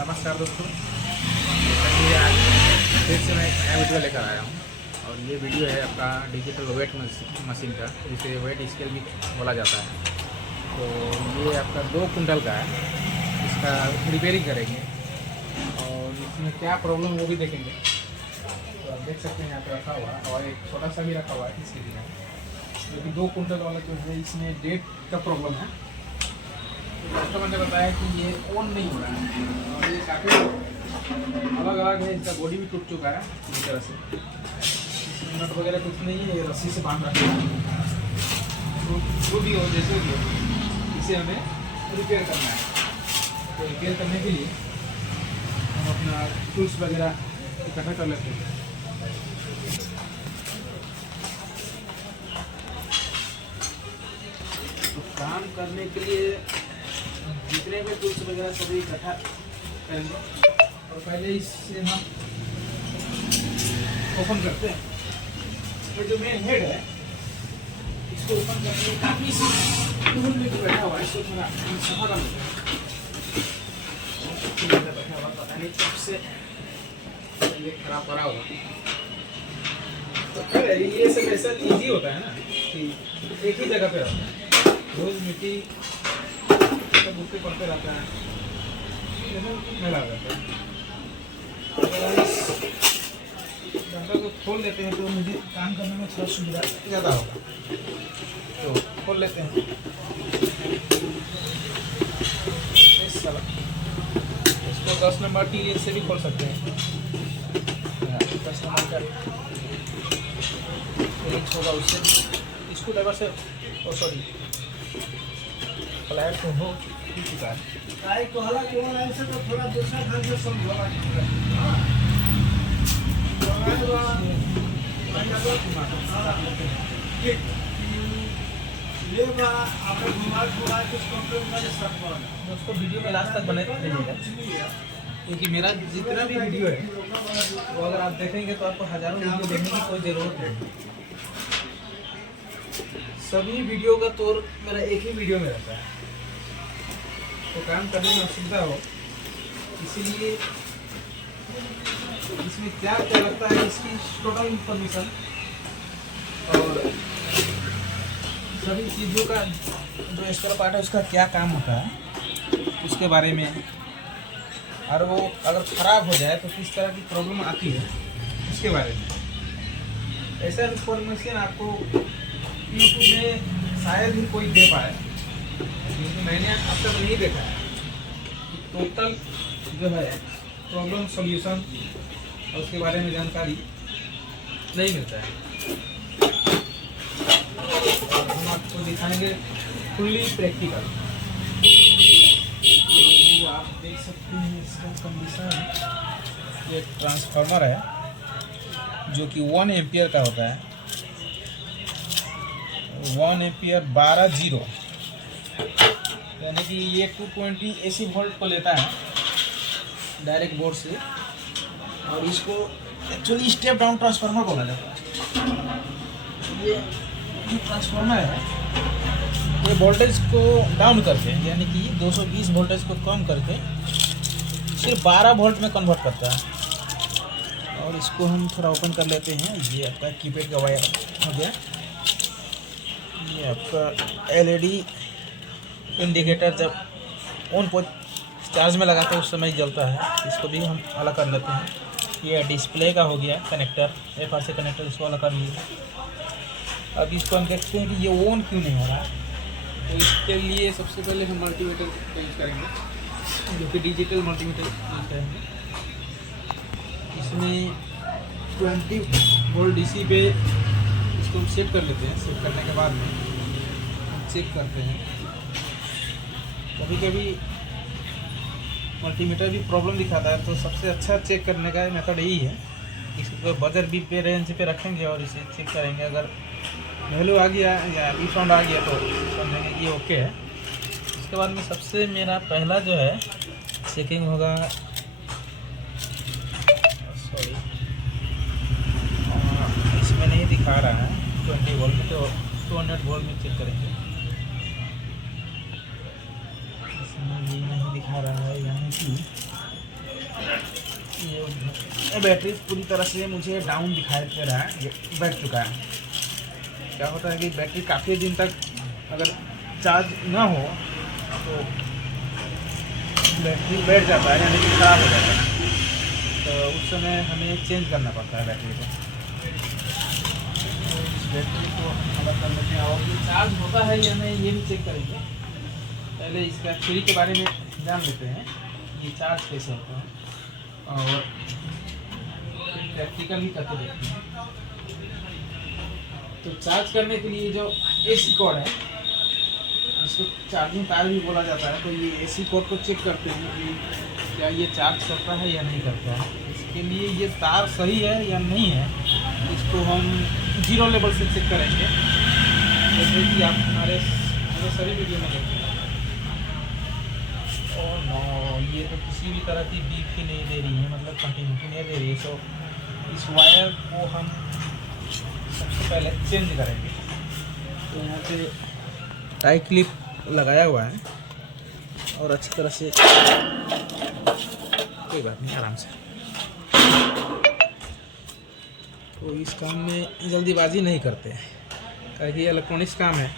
नमस्कार दोस्तों, चलिए आज फिर से मैं एक नया वीडियो लेकर आया हूँ। और ये वीडियो है आपका डिजिटल वेट मशीन का, जिसे वेट स्केल भी बोला जाता है। तो ये आपका 2 कुंटल का है, इसका रिपेयरिंग करेंगे और इसमें क्या प्रॉब्लम वो भी देखेंगे। तो आप देख सकते हैं यहाँ पे रखा हुआ है और एक छोटा सा भी रखा हुआ है इसके लिए, जो कि 2 कुंटल वाला जो है इसमें डेट का प्रॉब्लम है। कस्टमर ने बताया कि ये ऑन नहीं हो रहा है और ये काफ़ी अलग अलग है, इसका बॉडी भी टूट चुका है पूरी तरह से। इसमें नट वगैरह कुछ नहीं है, ये रस्सी से बांध रखा है। तो जो भी हो जैसे भी हो, इसे हमें रिपेयर करना है। तो रिपेयर करने के लिए हम अपना टूल्स वगैरह इकट्ठा कर लेते हैं। तो काम करने के लिए जितने भी टूल्स वगैरह सभी इकट्ठा करेंगे और पहले इससे हम ओपन करते हैं। ये जो मेन हेड है इसको ओपन करने में काफ़ी टूल में बैठा हुआ है, इसको थोड़ा सफा कर लेते हैं। बैठा हुआ पता नहीं कब से ये खराब पड़ा हुआ। तो फिर ये सब ऐसा ईजी होता है ना कि एक ही जगह पे रहता है, रोज मिट्टी सब उसके पड़ते रहता है, मेला रहता है। अगर इस डंडा को खोल लेते हैं तो मुझे काम करने में थोड़ा सुविधा ज़्यादा होगा। तो खोल लेते हैं इसको 10 नंबर की से भी खोल सकते हैं। 10 नंबर का पेज होगा, उससे इसको ड्राइवर से सॉरी फ्लैट तो हो चुका है। कहला कि ऑनलाइन से तो थोड़ा दूसरा ढंग से समझौता दोस्तों वीडियो में लास्ट तक बने रहिएगा, क्योंकि मेरा जितना भी वीडियो है वो अगर आप देखेंगे तो आपको हज़ारों वीडियो देखने की कोई ज़रूरत नहीं। सभी वीडियो का तौर मेरा एक ही वीडियो में रहता है, तो काम करने में असुविधा हो, इसीलिए इसमें क्या क्या लगता है इसकी टोटल इंफॉर्मेशन और सभी चीज़ों का जो स्पेयर पार्ट है उसका क्या काम होता है उसके बारे में, और वो अगर ख़राब हो जाए तो किस तरह की प्रॉब्लम आती है उसके बारे में। ऐसा इंफॉर्मेशन आपको यूट्यूब में शायद ही कोई दे पाए, क्योंकि मैंने अब तक नहीं देखा है। टोटल जो है प्रॉब्लम सॉल्यूशन और उसके बारे में जानकारी नहीं मिलता है। और हम आपको दिखाएंगे फुल्ली प्रैक्टिकल। तो आप देख सकते हैं इसका कंडीशन। ये ट्रांसफार्मर है जो कि 1 एम्पियर का होता है। 1 एम्पियर 12 यानी कि ये 220 AC वोल्ट को लेता है डायरेक्ट बोर्ड से, और इसको एक्चुअली स्टेप डाउन ट्रांसफार्मर बोला जाता है। ये जो ट्रांसफार्मर है ये वोल्टेज को डाउन करके, यानी कि 220 वोल्टेज को कम करके सिर्फ 12 वोल्ट में कन्वर्ट करता है। और इसको हम थोड़ा ओपन कर लेते हैं। ये आपका कीपैड का वायर हो गया। ये आपका LED इंडिकेटर जब ऑन को चार्ज में लगाते हैं उस समय जलता है, इसको भी हम अलग कर लेते हैं। ये डिस्प्ले का हो गया कनेक्टर, FR से कनेक्टर, इसको अलग कर लिए। अब इसको हम देखते हैं कि ये ऑन क्यों नहीं हो रहा है। तो इसके लिए सबसे पहले हम मल्टीमीटर का यूज़ करेंगे, जो कि डिजिटल मल्टीमीटर यूज़ करेंगे। इसमें 20 वोल्ट DC पे इसको हम सेट कर लेते हैं। सेट करने के बाद में हम चेक करते हैं। कभी कभी मल्टीमीटर भी प्रॉब्लम दिखाता है, तो सबसे अच्छा चेक करने का मेथड यही है। इसको बजर भी पे रेंज पे रखेंगे और इसे चेक करेंगे। अगर वैल्यू आ गया या बी साउंड आ गया तो समझेंगे कि ये ओके है। इसके बाद में सबसे मेरा पहला जो है चेकिंग होगा, सॉरी इसमें नहीं दिखा रहा है 20 वोल्ट में, तो 200 वोल्ट में चेक करेंगे। इसमें ये नहीं दिखा रहा है, यानी कि ये बैटरी पूरी तरह से मुझे डाउन दिखाई दे रहा है, ये बैठ चुका है। क्या होता है कि बैटरी काफ़ी दिन तक अगर चार्ज ना हो तो बैटरी बैठ जाता है, यानी कि ख़राब हो जाता है। तो उस समय हमें चेंज करना पड़ता है बैटरी को। तो इस बैटरी को हम अलग कर लेते हैं और ये चार्ज होता है या नहीं ये भी चेक करेंगे। पहले इसका थ्योरी के बारे में जान लेते हैं, ये चार्ज कैसे होता है और प्रैक्टिकल ही करके देखते हैं। तो चार्ज करने के लिए जो AC कोड है, इसको चार्जिंग तार भी बोला जाता है, तो ये AC कोड को चेक करते हैं कि क्या ये चार्ज करता है या नहीं करता है। इसके लिए ये तार सही है या नहीं है, इसको हम 0 लेवल से चेक करेंगे, जैसे कि आप हमारे सभी वीडियो में देखते हैं। और नो, ये तो किसी भी तरह की बीप ही नहीं दे रही है, मतलब कंटिन्यूटी नहीं दे रही है। तो इस वायर को हम सबसे पहले चेंज करेंगे। तो यहाँ पे टाई क्लिप लगाया हुआ है और अच्छी तरह से, कोई बात नहीं, आराम से। तो इस काम में जल्दीबाजी नहीं करते हैं, क्योंकि इलेक्ट्रॉनिक्स काम है।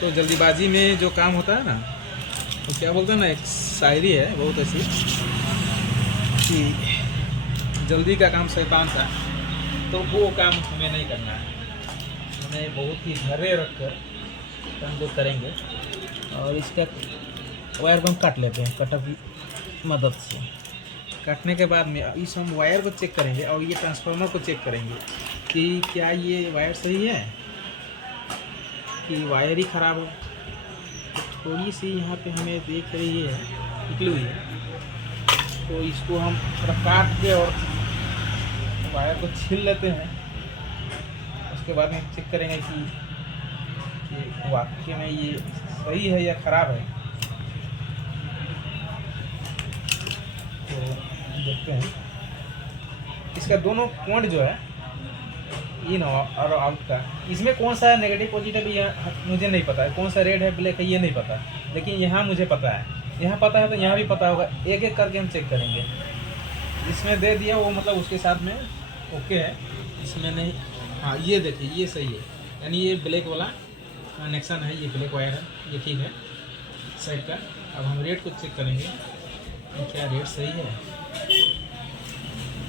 तो जल्दीबाजी में जो काम होता है ना, तो क्या बोलते हैं ना, एक शायरी है बहुत ऐसी कि जल्दी का काम शैतान सा, तो वो काम हमें नहीं करना है। हमें बहुत ही धैर्य रखकर हम जो करेंगे। और इसका वायर को हम काट लेते हैं कटर की मदद से। काटने के बाद में इस हम वायर को चेक करेंगे और ये ट्रांसफार्मर को चेक करेंगे कि क्या ये वायर सही है कि वायर ही ख़राब हो। थोड़ी सी यहाँ पे हमें देख रही है निकली हुई है, तो इसको हम थोड़ा काट के और वायर को छील लेते हैं। उसके बाद में चेक करेंगे कि वाकई में ये सही है या ख़राब है। तो देखते हैं इसका दोनों पॉइंट जो है इन और आउट का, इसमें कौन सा नेगेटिव पॉजिटिव ये मुझे नहीं पता है, कौन सा रेड है ब्लैक है ये नहीं पता, लेकिन यहाँ मुझे पता है। यहाँ पता है तो यहाँ भी पता होगा। एक एक करके हम चेक करेंगे। इसमें दे दिया वो मतलब उसके साथ में ओके है, इसमें नहीं। हाँ, ये देखिए ये सही है, यानी ये ब्लैक वाला कनेक्शन है, ये ब्लैक वायर है, ये ठीक है साइड का। अब हम रेड को चेक करेंगे कि क्या रेड सही है।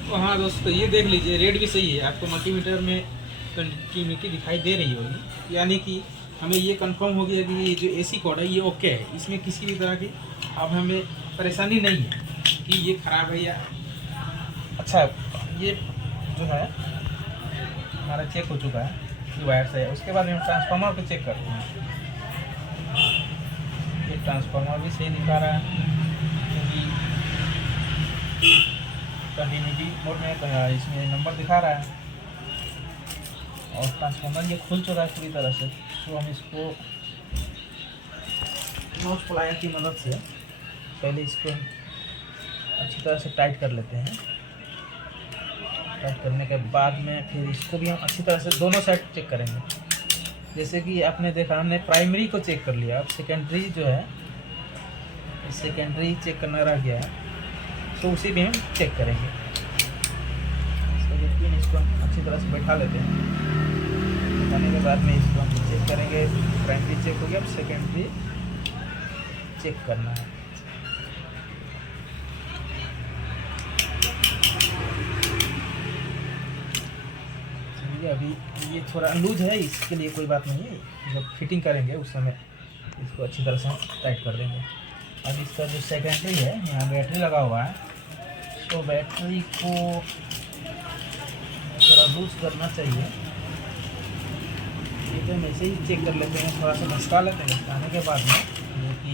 तो हाँ दोस्तों, ये देख लीजिए रेड भी सही है। आपको मल्टीमीटर में कंटिन्यूटी दिखाई दे रही होगी, यानी कि हमें ये कंफर्म हो गया कि ये जो AC कोड है ये ओके है। इसमें किसी भी तरह की अब हमें परेशानी नहीं है कि ये ख़राब है या अच्छा है। ये जो है हमारा चेक हो चुका है कि वायर से है। उसके बाद हम ट्रांसफार्मर को चेक करते हैं। ये ट्रांसफार्मर भी सही दिखा रहा है क्योंकि कंटिन्यूटी मोड में इसमें नंबर दिखा रहा है और ट्रांसफार्मर ये खुल चुका है पूरी तरह से। तो हम इसको नोज प्लायर की मदद से पहले इसको अच्छी तरह से टाइट कर लेते हैं। टाइट करने के बाद में फिर इसको भी हम अच्छी तरह से दोनों साइड चेक करेंगे। जैसे कि आपने देखा, हमने प्राइमरी को चेक कर लिया, अब सेकेंडरी जो है, सेकेंडरी चेक करना रह गया है, तो उसी भी हम चेक करेंगे। इसको हम अच्छी तरह से बैठा लेते हैं। बैठाने के बाद में इसको हम चेक करेंगे। प्राइमरी चेक हो गया, अब सेकेंडरी चेक करना है। अभी ये थोड़ा लूज है, इसके लिए कोई बात नहीं है। जब फिटिंग करेंगे उस समय इसको अच्छी तरह से टाइट कर देंगे। अब इसका जो सेकेंडरी है, यहाँ बैटरी लगा हुआ है, तो बैटरी को थोड़ा लूज करना चाहिए। ये तो हम ऐसे ही चेक कर लेते हैं, थोड़ा सा घसका लेते हैं। घसकाने के बाद में जो कि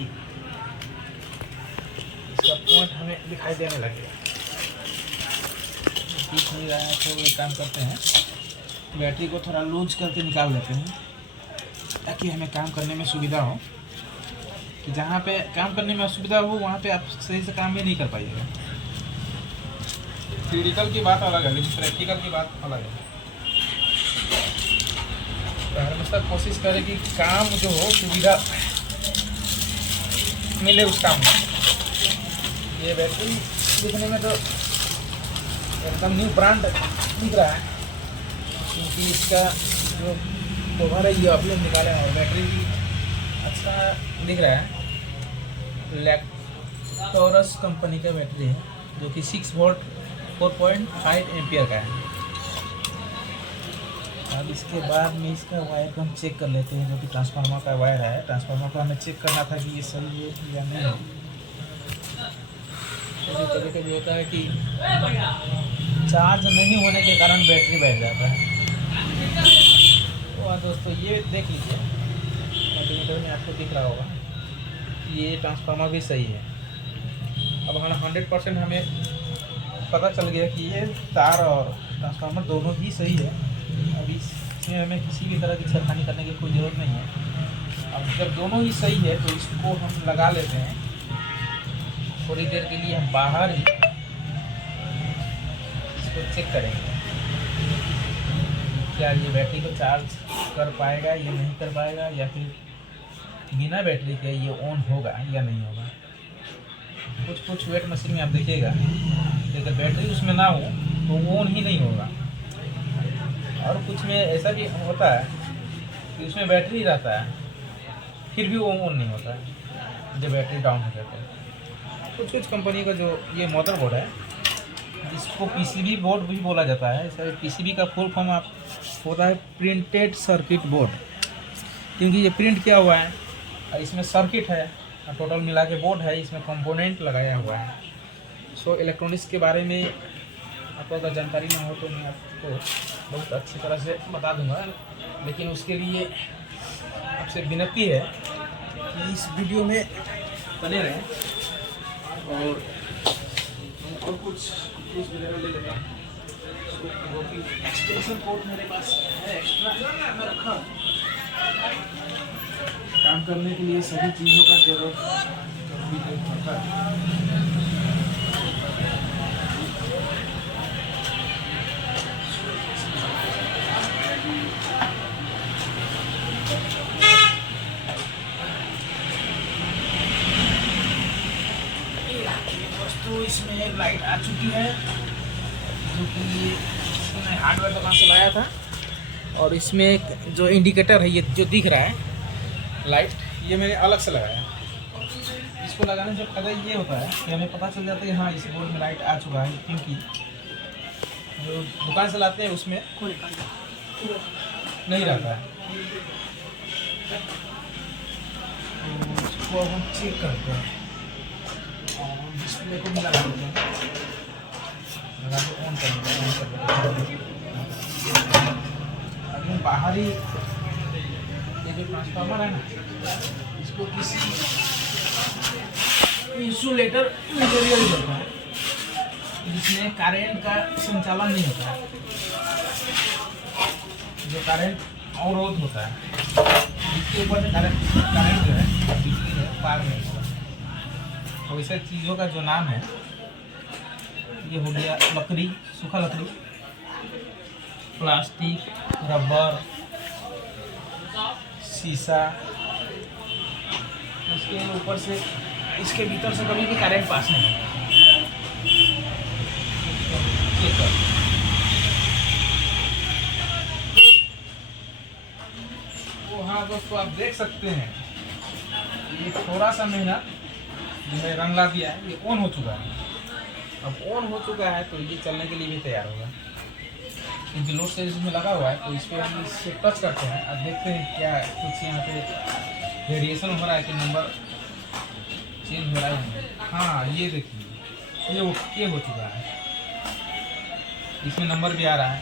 इसका पॉइंट हमें दिखाई देने लगेगा। दिख नहीं रहा है तो एक काम करते हैं, बैटरी को थोड़ा लूज करके निकाल लेते हैं ताकि हमें काम करने में सुविधा हो। कि जहाँ पे काम करने में असुविधा हो वहाँ पे आप सही से काम भी नहीं कर पाइएगा। थ्योरिटिकल की बात अलग है, लेकिन प्रैक्टिकल की बात अलग है। तो हमेशा कोशिश करें कि काम जो हो सुविधा मिले उस काम में। ये बैटरी दिखने में तो एकदम न्यू ब्रांड दिख रहा है, क्योंकि इसका जो कवर है ये अभी निकाले हैं और बैटरी भी अच्छा दिख रहा है। लैक्टोरस कंपनी का बैटरी है जो कि 6 वोल्ट 4.5 एम्पियर का है। अब इसके बाद में इसका वायर को हम चेक कर लेते हैं, जो कि ट्रांसफार्मर का वायर है। ट्रांसफार्मर को हमें चेक करना था कि ये सही है या नहीं है। तो कभी कभी होता है कि चार्ज नहीं होने के कारण बैटरी बैठ जाता है। तो दोस्तों ये देख लीजिए, मल्टीमीटर में आपको दिख रहा होगा ये ट्रांसफार्मर भी सही है। अब हम 100% हमें पता चल गया कि ये तार और ट्रांसफार्मर दोनों ही सही है। अब इसमें हमें किसी भी तरह की छेड़खानी करने की कोई ज़रूरत नहीं है। अब जब दोनों ही सही है तो इसको हम लगा लेते हैं। थोड़ी देर के लिए हम बाहर ही इसको चेक करेंगे क्या ये बैटरी को चार्ज कर पाएगा या नहीं कर पाएगा, या फिर बिना बैटरी के ये ऑन होगा या नहीं होगा। कुछ वेट मशीन में आप देखिएगा कि अगर बैटरी उसमें ना हो तो वो ऑन ही नहीं होगा, और कुछ में ऐसा भी होता है कि उसमें बैटरी रहता है फिर भी वो ऑन नहीं होता है जब बैटरी डाउन हो जाता है। कुछ कंपनी का जो ये मदरबोर्ड है जिसको पीसीबी बोर्ड भी बोला जाता है। सर पीसीबी का फुल फॉर्म आप होता है प्रिंटेड सर्किट बोर्ड, क्योंकि ये प्रिंट किया हुआ है और इसमें सर्किट है और टोटल मिला के बोर्ड है, इसमें कंपोनेंट लगाया हुआ है। सो इलेक्ट्रॉनिक्स के बारे में आपको अगर जानकारी ना हो तो मैं आपको बहुत अच्छी तरह से बता दूंगा, लेकिन उसके लिए आपसे विनती है कि इस वीडियो में बने रहें। और कुछ वगैरह ले लेता हूँ, वो कि एक्सटेंशन पोर्ट मेरे पास है एक्स्ट्रा मैं रखा। काम करने के लिए सभी चीज़ों का जरूरत पड़ता है। तो इसमें लाइट आ चुकी है, जो कि मैं हार्डवेयर दुकान से लाया था। और इसमें जो इंडिकेटर है ये जो दिख रहा है लाइट, ये मैंने अलग से लगाया। इसको लगाने से फायदा ये होता है कि हमें पता चल जाता है कि हाँ इस बोर्ड में लाइट आ चुका है, क्योंकि जो दुकान से लाते हैं उसमें नहीं रहता है। तो इसको अब हम चेक करते हैं और डिस्प्ले को भी लगा देते हैं, लगा के ऑन कर देते हैं। अभी बाहरी ये जो ट्रांसफार्मर है ना, इसको किसी इंसुलेटर मटेरियल होता है जिसमें करंट का संचालन नहीं होता है, जो करंट अवरोध होता है इसके ऊपर से करंट जो है बिजली है पार नहीं होगा। तो ऐसे चीज़ों का जो नाम है ये हो गया लकड़ी, सूखा लकड़ी, प्लास्टिक, रबर, शीशा। इसके ऊपर से इसके भीतर से कभी भी करंट पास नहीं होगा। तो हाँ दोस्तों, आप देख सकते हैं ये थोड़ा सा मेहनत जो है रंग ला दिया है, ये ऑन हो चुका है। अब ऑन हो चुका है तो ये चलने के लिए भी तैयार होगा, क्योंकि लोड से इसमें लगा हुआ है। तो इस पर हम इससे टच करते हैं, अब देखते हैं क्या कुछ यहाँ पे वेरिएशन हो रहा है कि नंबर चेंज हो रहा है। हाँ ये देखिए ये ओके हो चुका है, इसमें नंबर भी आ रहा है।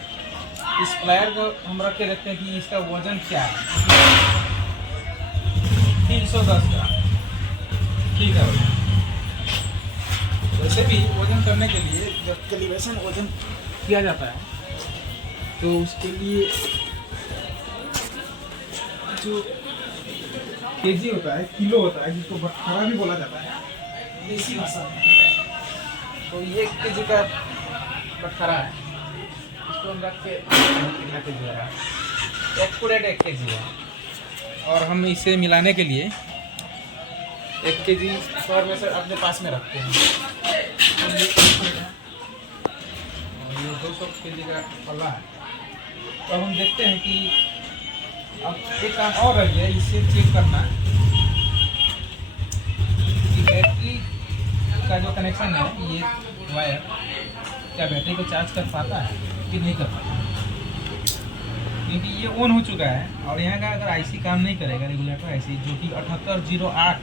इस प्लायर को हम रख के देखते हैं कि इसका वजन क्या है। 310 ग्राम, ठीक है। वैसे भी वजन करने के लिए जब कैलिब्रेशन वजन किया जाता है तो उसके लिए जो केजी होता है, किलो होता है, जिसको बटखरा भी बोला जाता है देसी भाषा में, तो ये 1 केजी का बटखरा है। इसको हम रख के कितना केजी है, एक्यूरेट 1 केजी है। और हम इसे मिलाने के लिए 1 केजी और में से अपने पास में रखते हैं। 200 kg का पल्ला है। तो अब हम देखते हैं कि अब एक काम और रह गया, इससे चेक करना कि बैटरी का जो कनेक्शन है, ये वायर क्या बैटरी को चार्ज कर पाता है कि नहीं कर पाता, क्योंकि ये ऑन हो चुका है। और यहाँ का अगर आईसी काम नहीं करेगा, रेगुलेटर आईसी जो कि 7808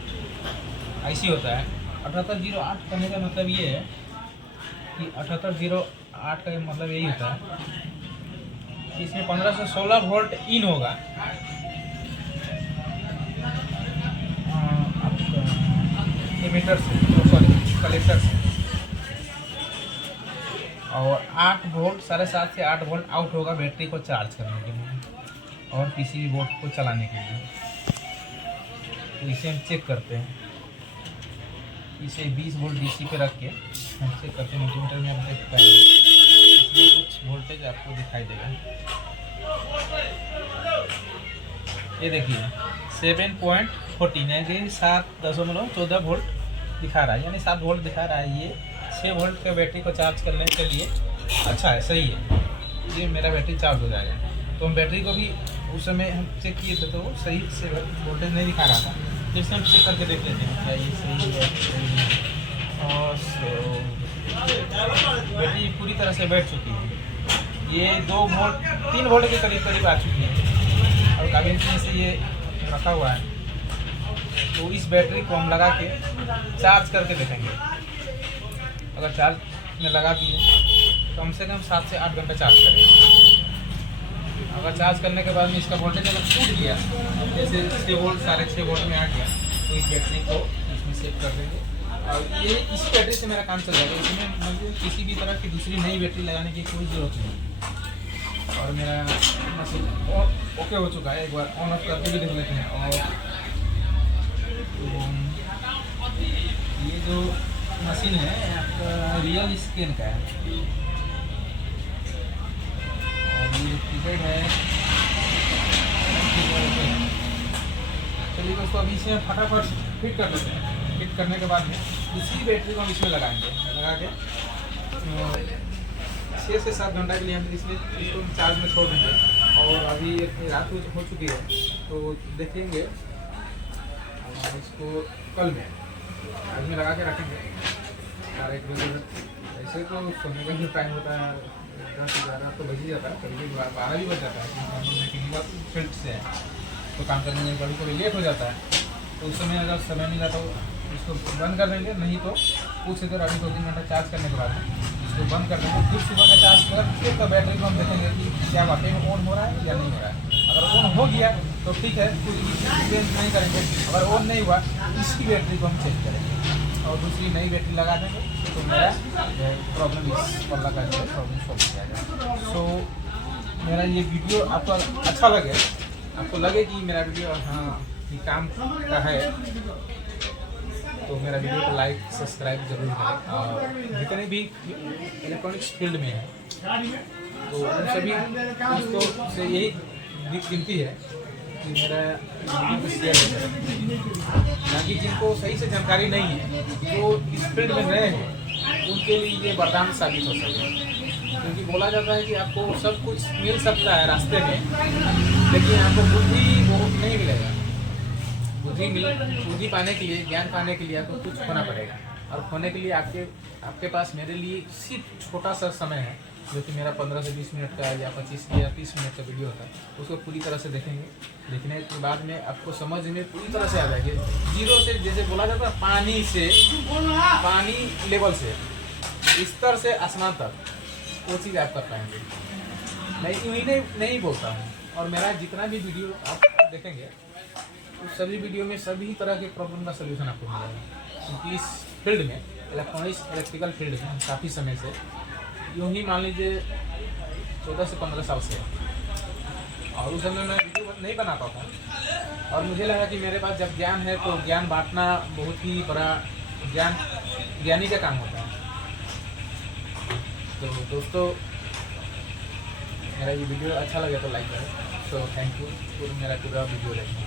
आईसी होता है, 7808 करने का मतलब ये है कि 7808 का मतलब यही होता है कि इसमें 15 से 16 वोल्ट इन होगा एमीटर से, सॉरी कलेक्टर से, और 8 वोल्ट 7.5 से 8 वोल्ट आउट होगा बैटरी को चार्ज करने के लिए और पीसीबी बोर्ड को चलाने के लिए। तो इसे हम चेक करते हैं, इसे 20 वोल्ट डीसी पे रख के हम चेक करते हैं। मल्टीमीटर में आप देख पाएंगे इसमें कुछ वोल्टेज आपको दिखाई देगा। ये देखिए 7.14 है कि 7.14 वोल्ट दिखा रहा है, यानी 7 वोल्ट दिखा रहा है। ये 6 वोल्ट के बैटरी को चार्ज करने के लिए अच्छा है, सही है। ये मेरा बैटरी चार्ज हो जाएगा। तो हम बैटरी को भी उस समय हम चेक किए थे तो सही से वोल्टेज नहीं दिखा रहा था। फिर से हम चेक करके देख लेते हैं क्या ये सही है, सही है। और बैटरी पूरी तरह से बैठ चुकी है। ये 2 वोल्ट 3 वोल्ट के करीब करीब आ चुकी है और काफ़ी से ये रखा हुआ है। तो इस बैटरी को हम लगा के चार्ज करके देखेंगे। अगर चार्ज में लगा दिए कम से कम 7 से 8 घंटे चार्ज करेंगे। अगर चार्ज करने के बाद में इसका वोल्टेज अगर टूट गया, जैसे 6 वोल्ट 6.5 वोल्ट में आ गया, तो इस बैटरी को इसमें सेट कर देंगे और ये इस बैटरी से मेरा काम चल जाएगा। इसमें मुझे किसी भी तरह की दूसरी नई बैटरी लगाने की कोई ज़रूरत नहीं। और मेरा मशीन ओके हो चुका है, एक बार ऑन ऑफ करके भी देख लेते हैं। और ये जो मशीन है आपका रियल स्केल का है और ये टिकट है। चलिए दोस्तों, अभी इसे फटाफट फिट कर लेते हैं। फिट करने के बाद में इसी बैटरी को हम इसमें लगाएंगे, लगा के 6 से 7 घंटा के लिए हम इसको चार्ज में छोड़ देंगे। और अभी रात हो चुकी है तो देखेंगे इसको कल में आज में लगा के रखेंगे। और 1 बजे ऐसे तो सोने का जो टाइम होता है 10-11 तो बज ही जाता है, कभी 12 भी बज जाता है फील्ड से है तो काम करने में कभी कभी लेट हो जाता है। तो उस समय अगर समय मिला तो इसको बंद कर देंगे, नहीं तो कुछ देर अभी 2-3 घंटा चार्ज करने के बाद इसको बंद कर देंगे। फिर सुबह में चार्ज करके तो बैटरी को हम देखेंगे कि क्या वाकई में ऑन हो रहा है या नहीं हो रहा है। अगर ऑन हो गया तो ठीक है, कोई चेंज नहीं करेंगे। अगर ऑन नहीं हुआ इसकी बैटरी को हम चेक करेंगे और दूसरी नई बैटरी लगा देंगे तो मेरा प्रॉब्लम इस पल्ला का जो है प्रॉब्लम सॉल्व हो जाएगा। सो मेरा ये वीडियो आपको अच्छा लगे, आपको लगे कि मेरा वीडियो हाँ ये काम का है तो मेरा वीडियो को लाइक सब्सक्राइब जरूर करें। और जितने भी इलेक्ट्रॉनिक्स फील्ड में है तो उन सभी दोस्तों से यही विनती है कि मेरा वीडियो को शेयर करें, ताकि जिनको सही से जानकारी नहीं है, जो इस फील्ड में नए हैं, उनके लिए ये वरदान साबित हो सके। क्योंकि बोला जाता है कि आपको सब कुछ मिल सकता है रास्ते में, लेकिन आपको बुद्धि वो नहीं मिलेगा। बुद्धि पाने के लिए, ज्ञान पाने के लिए आपको कुछ खोना पड़ेगा। और खोने के लिए आपके पास मेरे लिए सिर्फ छोटा सा समय है, जो कि मेरा 15 से 20 मिनट का या 25 या 30 मिनट का वीडियो होता है। उसको पूरी तरह से देखेंगे, देखने के बाद में आपको समझ में पूरी तरह से आ जाएगी। जीरो से, जैसे बोला जाता है पानी लेवल से स्तर से आसमान तक, वो चीज़ आप कर पाएंगे। मैं यूँ ही नहीं बोलता हूँ। और मेरा जितना भी वीडियो आप देखेंगे उस सभी वीडियो में सभी तरह के प्रॉब्लम का सलूशन आपको मिलेगा। क्योंकि इस फील्ड में इलेक्ट्रिकल फील्ड में हम काफ़ी समय से, यूँ ही मान लीजिए 14 से 15 साल से, और उस समय मैं वीडियो नहीं बना पाता। और मुझे लगा कि मेरे पास जब ज्ञान है तो ज्ञान बांटना बहुत ही बड़ा ज्ञानी का काम होता है। तो दोस्तों, मेरा ये वीडियो अच्छा लगे तो लाइक करें। तो थैंक यू मेरा पूरा वीडियो देखने।